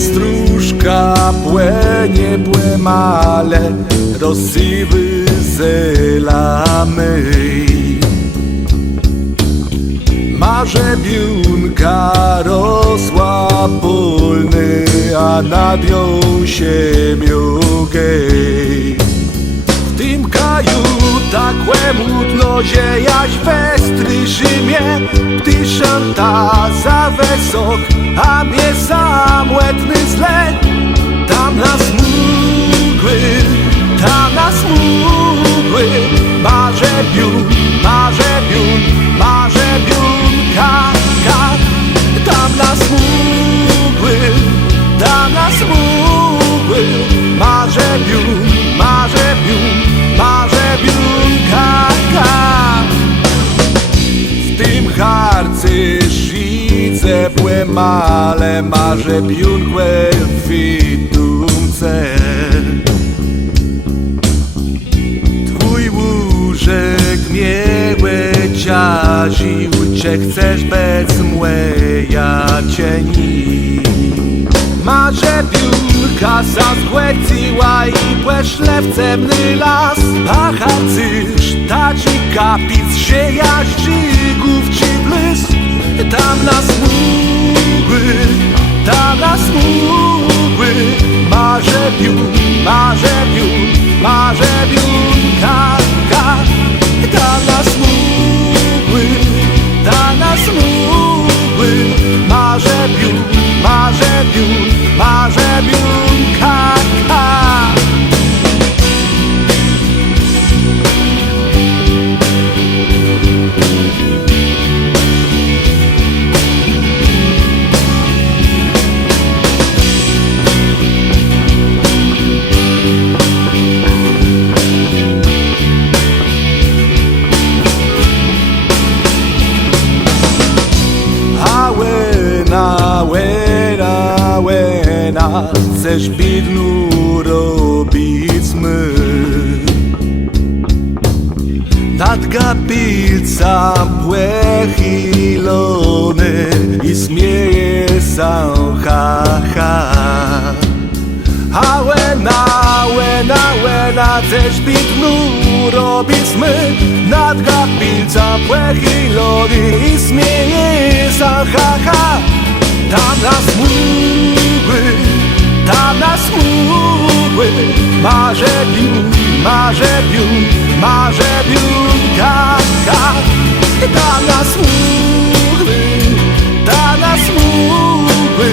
stróżka płynie, płemale rozsywy zelamy. Marzebiunka rosła polny, a nad nią siemiogej. W tym kraju tak łemutno ziejaś we Stryszynie, ty szanta za wysok, a mnie sam łetny zle. Tam nas mgły, marzebiun, marzebiun, marzebiunka, tam nas mgły, marzebiun, marzebiun, marzebiunka. W tym harcyszidze płemale marzebiunkłe w widumce. Twój łóżek miłe ciaził cię, chcesz bez młeja cieni. Marzebiunka zazgłeciła i płeszle w ciemny las, a harcysz taci kapic siejaś dzigów ci błysk. Tam nas mgły, marzebiun, marzebiun, marzebiunka. Tam nas mgły, marzebiun, marzebiun, marzebiunka. Łena, chcesz bidnu robić my. Nad gapilca płechilony i śmieje się, ha, ha. A łena, chcesz bidnu robić my. Nad gapilca płechilony i śmieje się, ha, ha. Tam nas mgły, marzebiun, marzebiun, marzebiunka. Tam nas mgły,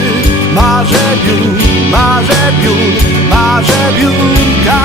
marzebiun, marzebiun, marzebiunka.